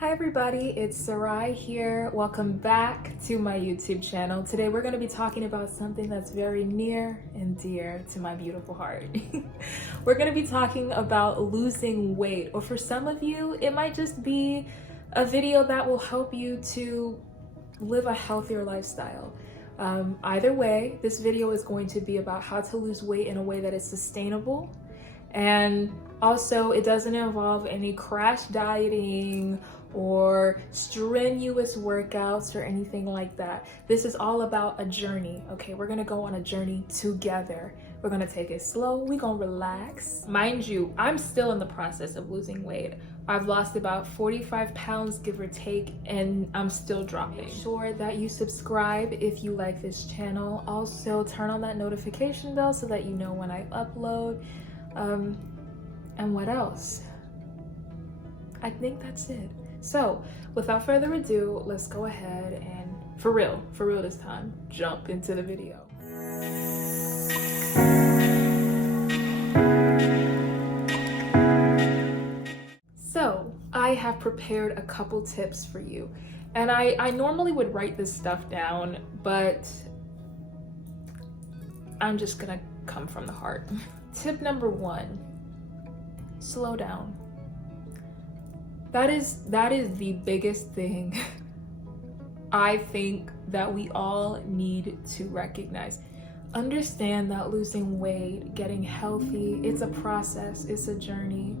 Hi everybody, it's Sarai here. Welcome back to my YouTube channel. Today we're going to be talking about something that's very near and dear to my beautiful heart. We're going to be talking about losing weight, or for some of you, it might just be a video that will help you to live a healthier lifestyle. Either way, this video is going to be about how to lose weight in a way that is sustainable, and also it doesn't involve any crash dieting or strenuous workouts or anything like that. This is all about a journey, okay? We're gonna go on a journey together. We're gonna take it slow, we're gonna relax. Mind you, I'm still in the process of losing weight. I've lost about 45 pounds, give or take, and I'm still dropping. Make sure that you subscribe if you like this channel. Also, turn on that notification bell so that you know when I upload. And what else? I think that's it. So, without further ado, let's go ahead and, for real this time, jump into the video. So, I have prepared a couple tips for you. And I normally would write this stuff down, but I'm just gonna come from the heart. Tip number 1, slow down. That is the biggest thing I think that we all need to recognize. Understand that losing weight, getting healthy, it's a process, it's a journey.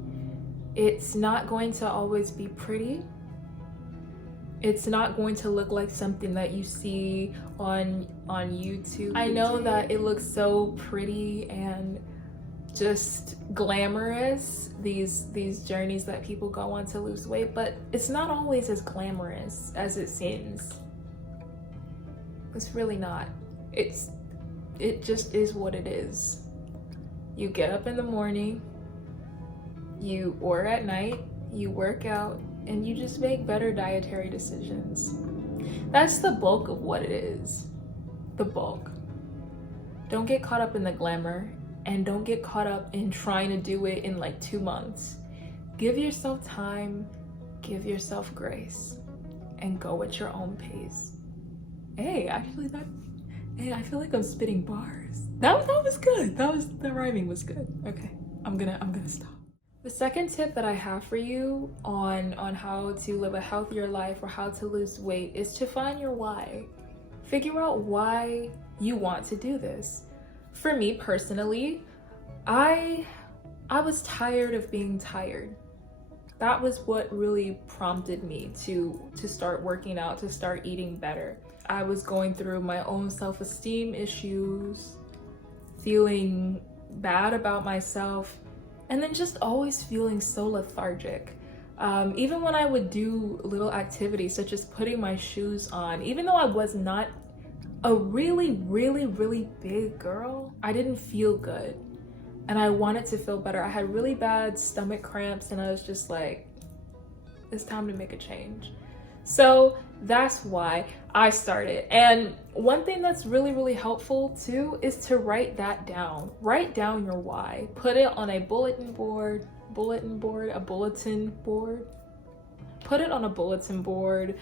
It's not going to always be pretty. It's not going to look like something that you see on YouTube. I know that it looks so pretty and just glamorous, these journeys that people go on to lose weight, but it's not always as glamorous as it seems. It's really not. It just is what it is. You get up in the morning, or at night, you work out, and you just make better dietary decisions. That's the bulk of what it is. The bulk. Don't get caught up in the glamour. And don't get caught up in trying to do it in like 2 months. Give yourself time, give yourself grace, and go at your own pace. Hey, actually I feel like I'm spitting bars. That was good. The rhyming was good. Okay, I'm gonna stop. The second tip that I have for you on how to live a healthier life or how to lose weight is to find your why. Figure out why you want to do this. For me personally, I was tired of being tired. That was what really prompted me to start working out, to start eating better. I was going through my own self-esteem issues, feeling bad about myself, and then just always feeling so lethargic. Even when I would do little activities such as putting my shoes on, even though I was not a really big girl, I didn't feel good and I wanted to feel better. I had really bad stomach cramps and I was just like, it's time to make a change. So that's why I started. And one thing that's really helpful too is to write that down. Write down your why. Put it on a bulletin board. Put it on a bulletin board.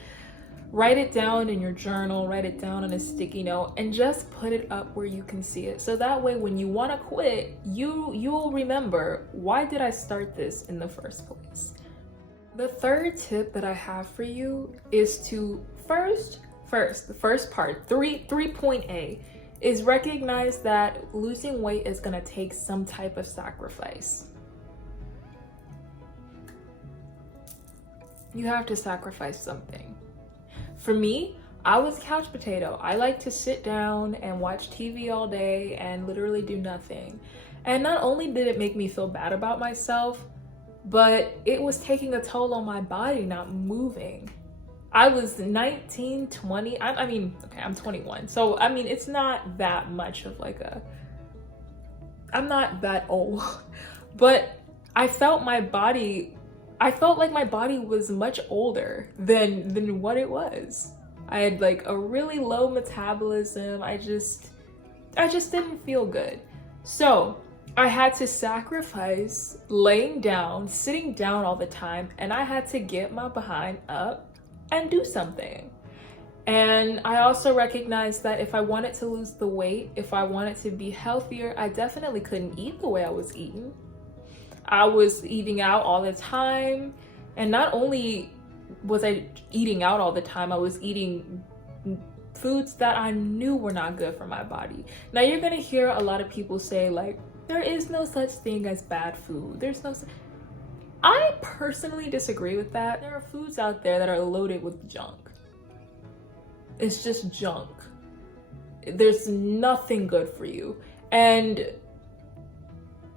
Write it down in your journal, write it down on a sticky note, and just put it up where you can see it. So that way, when you want to quit, you'll remember, why did I start this in the first place? The third tip that I have for you is to the first part, 3.A, is recognize that losing weight is going to take some type of sacrifice. You have to sacrifice something. For me, I was couch potato. I like to sit down and watch TV all day and literally do nothing. And not only did it make me feel bad about myself, but it was taking a toll on my body not moving. I was 19, 20. I'm 21. So, it's not that much of like I'm not that old. But I felt like my body was much older than what it was. I had like a really low metabolism. I just didn't feel good. So I had to sacrifice laying down, sitting down all the time, and I had to get my behind up and do something. And I also recognized that if I wanted to lose the weight, if I wanted to be healthier, I definitely couldn't eat the way I was eating. I was eating out all the time. And not only was I eating out all the time, I was eating foods that I knew were not good for my body. Now you're gonna hear a lot of people say like, there is no such thing as bad food. There's no, I personally disagree with that. There are foods out there that are loaded with junk. It's just junk. There's nothing good for you. And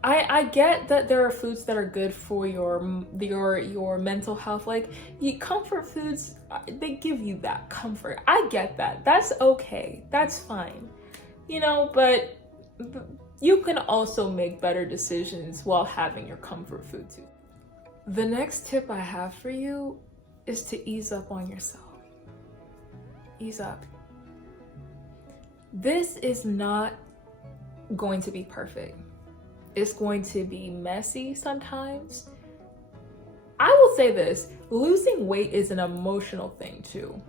I get that there are foods that are good for your mental health. Like comfort foods, they give you that comfort. I get that. That's okay. That's fine. You know, but you can also make better decisions while having your comfort food too. The next tip I have for you is to ease up on yourself. Ease up. This is not going to be perfect. It's going to be messy sometimes. I will say this, losing weight is an emotional thing too.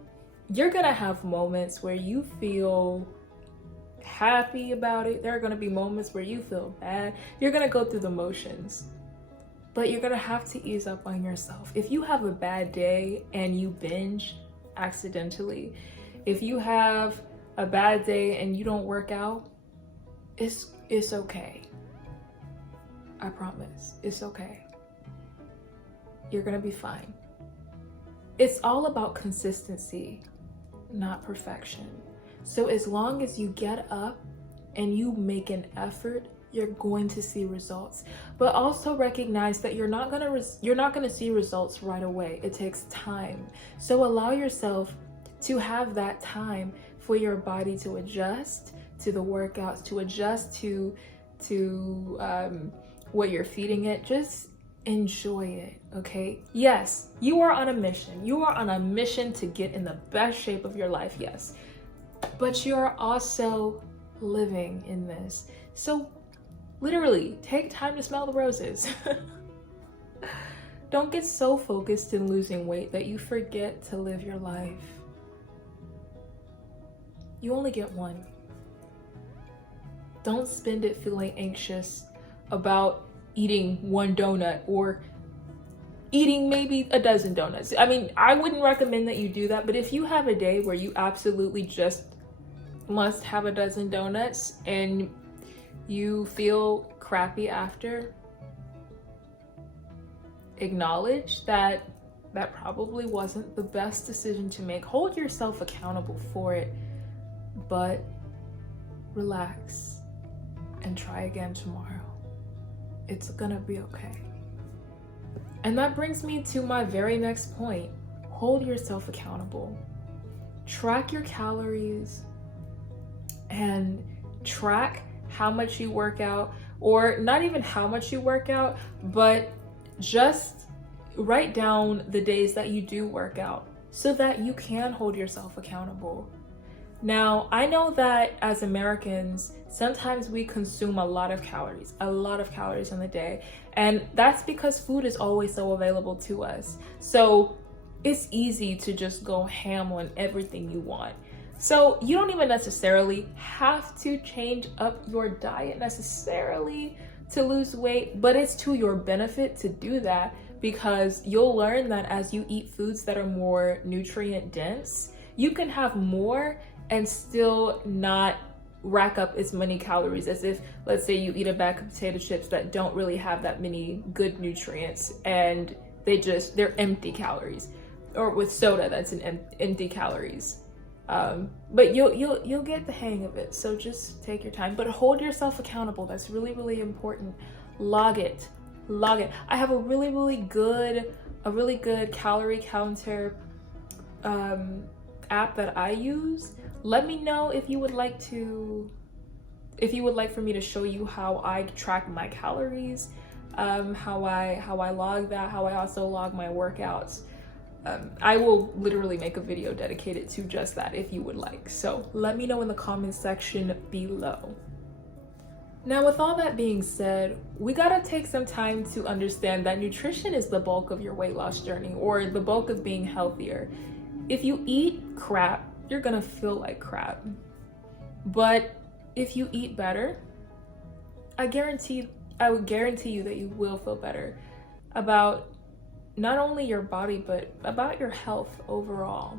You're gonna have moments where you feel happy about it. There are gonna be moments where you feel bad. You're gonna go through the motions, but you're gonna have to ease up on yourself. If you have a bad day and you binge accidentally, if you have a bad day and you don't work out, it's okay. I promise, it's okay. You're gonna be fine. It's all about consistency, not perfection. So as long as you get up and you make an effort, you're going to see results. But also recognize that you're not gonna see results right away. It takes time. So allow yourself to have that time for your body to adjust to the workouts, to adjust to what you're feeding it. Just enjoy it, okay? Yes, you are on a mission. You are on a mission to get in the best shape of your life, yes. But you're also living in this. So literally, take time to smell the roses. Don't get so focused in losing weight that you forget to live your life. You only get one. Don't spend it feeling anxious about eating one donut or eating maybe a dozen donuts. I mean, I wouldn't recommend that you do that, but if you have a day where you absolutely just must have a dozen donuts and you feel crappy after, acknowledge that that probably wasn't the best decision to make. Hold yourself accountable for it, but relax and try again tomorrow. It's gonna be okay. And that brings me to my very next point. Hold yourself accountable. Track your calories and track how much you work out, or not even how much you work out, but just write down the days that you do work out so that you can hold yourself accountable. Now, I know that as Americans, sometimes we consume a lot of calories in the day. And that's because food is always so available to us. So it's easy to just go ham on everything you want. So you don't even necessarily have to change up your diet necessarily to lose weight, but it's to your benefit to do that, because you'll learn that as you eat foods that are more nutrient dense, you can have more and still not rack up as many calories as if, let's say, you eat a bag of potato chips that don't really have that many good nutrients and they're empty calories, or with soda that's an empty calories. But you'll get the hang of it. So just take your time, but hold yourself accountable. That's really, really important. Log it. I have a really good calorie counter app that I use. Let me know if you would like for me to show you how I track my calories, how I log that, how I also log my workouts. I will literally make a video dedicated to just that if you would like. So let me know in the comments section below. Now, with all that being said, we gotta take some time to understand that nutrition is the bulk of your weight loss journey, or the bulk of being healthier. If you eat crap, you're gonna feel like crap. But if you eat better, I would guarantee you that you will feel better about not only your body, but about your health overall.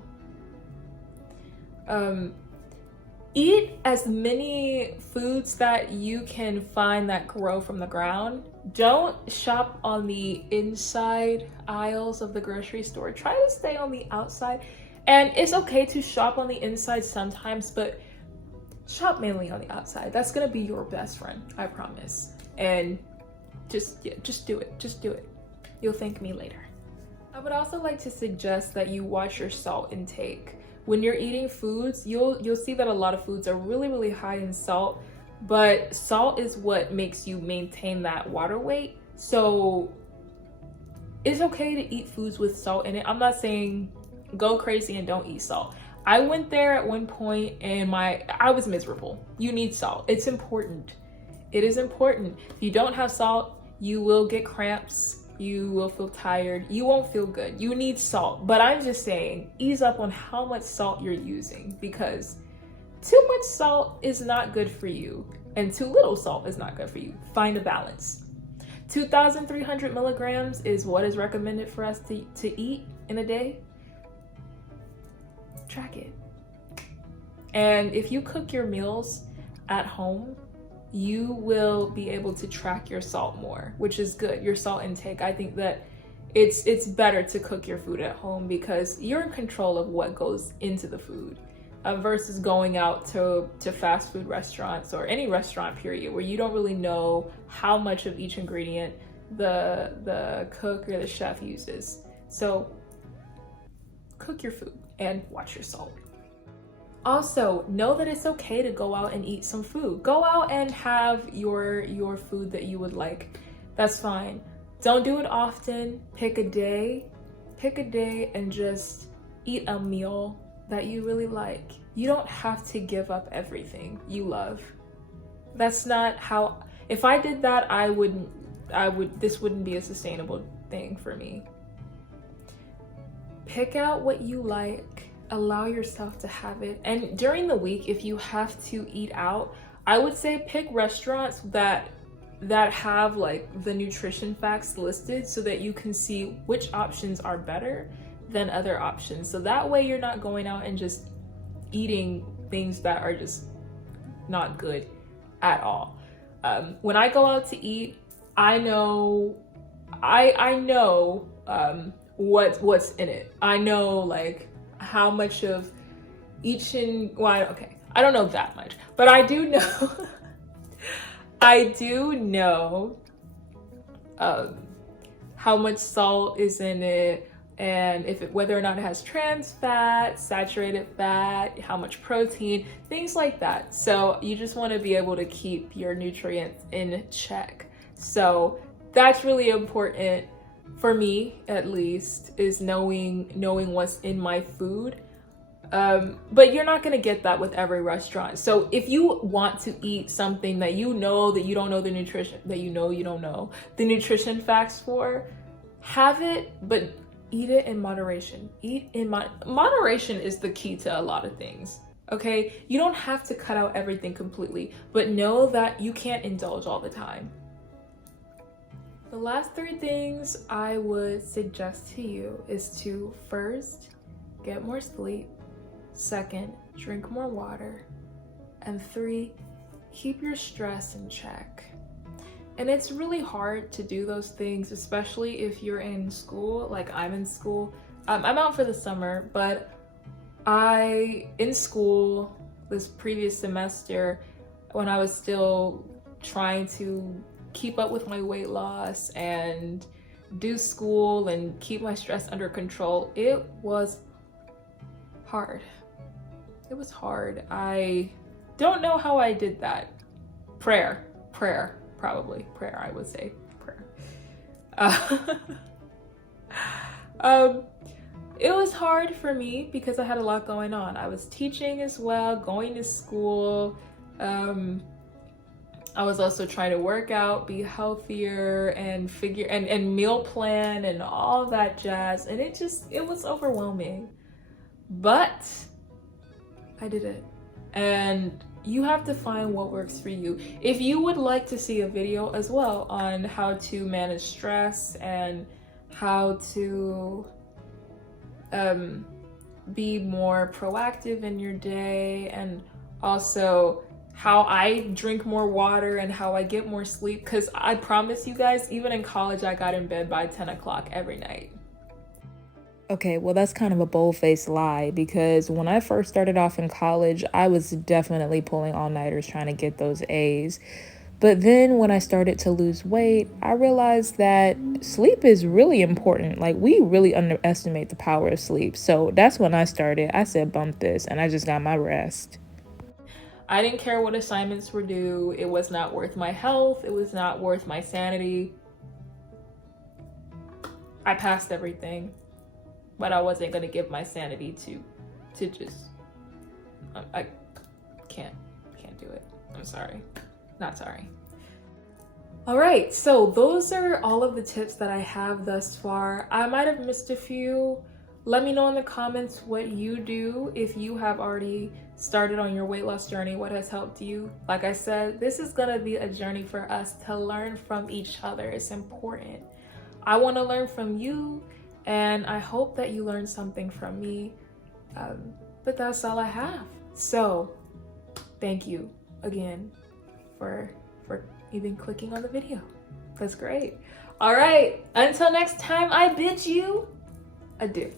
Eat as many foods that you can find that grow from the ground. Don't shop on the inside aisles of the grocery store. Try to stay on the outside. And it's okay to shop on the inside sometimes, but shop mainly on the outside. That's gonna be your best friend, I promise. And just do it. Just do it. You'll thank me later. I would also like to suggest that you watch your salt intake. When you're eating foods, you'll see that a lot of foods are really, really high in salt, but salt is what makes you maintain that water weight. So it's okay to eat foods with salt in it. I'm not saying go crazy and don't eat salt. I went there at one point and I was miserable. You need salt. It's important. It is important. If you don't have salt, you will get cramps. You will feel tired. You won't feel good. You need salt. But I'm just saying, ease up on how much salt you're using, because too much salt is not good for you and too little salt is not good for you. Find a balance. 2,300 milligrams is what is recommended for us to eat in a day. Track it. And if you cook your meals at home, you will be able to track your salt more, which is good. Your salt intake. I think that it's better to cook your food at home because you're in control of what goes into the food versus going out to fast food restaurants or any restaurant period, where you don't really know how much of each ingredient the cook or the chef uses. So cook your food and watch your salt. Also, know that it's okay to go out and eat some food. Go out and have your food that you would like. That's fine. Don't do it often. Pick a day and just eat a meal that you really like. You don't have to give up everything you love. That's not how, if I did that, this wouldn't be a sustainable thing for me. Pick out what you like. Allow yourself to have it. And during the week, if you have to eat out, I would say pick restaurants that have like the nutrition facts listed so that you can see which options are better than other options. So that way you're not going out and just eating things that are just not good at all. When I go out to eat, I know what's in it. I know like how much of each I don't know that much, but I do know how much salt is in it, and whether or not it has trans fat, saturated fat, how much protein, things like that. So you just want to be able to keep your nutrients in check. So that's really important. For me, at least, is knowing what's in my food. But you're not gonna get that with every restaurant. So if you want to eat something that you know that you don't know the nutrition, that you don't know the nutrition facts for, have it, but eat it in moderation. Moderation is the key to a lot of things. Okay, you don't have to cut out everything completely, but know that you can't indulge all the time. The last 3 things I would suggest to you is to first, get more sleep, second, drink more water, and 3, keep your stress in check. And it's really hard to do those things, especially if you're in school, like I'm in school. I'm out for the summer, but in school this previous semester, when I was still trying to keep up with my weight loss and do school and keep my stress under control, it was hard. It was hard. I don't know how I did that. Prayer, probably. Prayer, I would say. Prayer. It was hard for me because I had a lot going on. I was teaching as well, going to school. I was also trying to work out, be healthier, and figure and meal plan and all that jazz. And it was overwhelming. But I did it. And you have to find what works for you. If you would like to see a video as well on how to manage stress and how to be more proactive in your day, and also how I drink more water and how I get more sleep, because I promise you guys, even in college, I got in bed by 10 o'clock every night. Okay, well, that's kind of a bold-faced lie, because when I first started off in college, I was definitely pulling all-nighters trying to get those A's. But then when I started to lose weight, I realized that sleep is really important. Like, we really underestimate the power of sleep. So that's when I started. I said, bump this, and I just got my rest. I didn't care what assignments were due. It was not worth my health. It was not worth my sanity. I passed everything, but I wasn't gonna give my sanity to just, I can't do it. I'm sorry, not sorry. All right, so those are all of the tips that I have thus far. I might have missed a few. Let me know in the comments what you do if you have already started on your weight loss journey, what has helped you. Like I said, this is gonna be a journey for us to learn from each other. It's important. I wanna learn from you, and I hope that you learn something from me. But that's all I have. So thank you again for even clicking on the video. That's great. All right, until next time, I bid you adieu.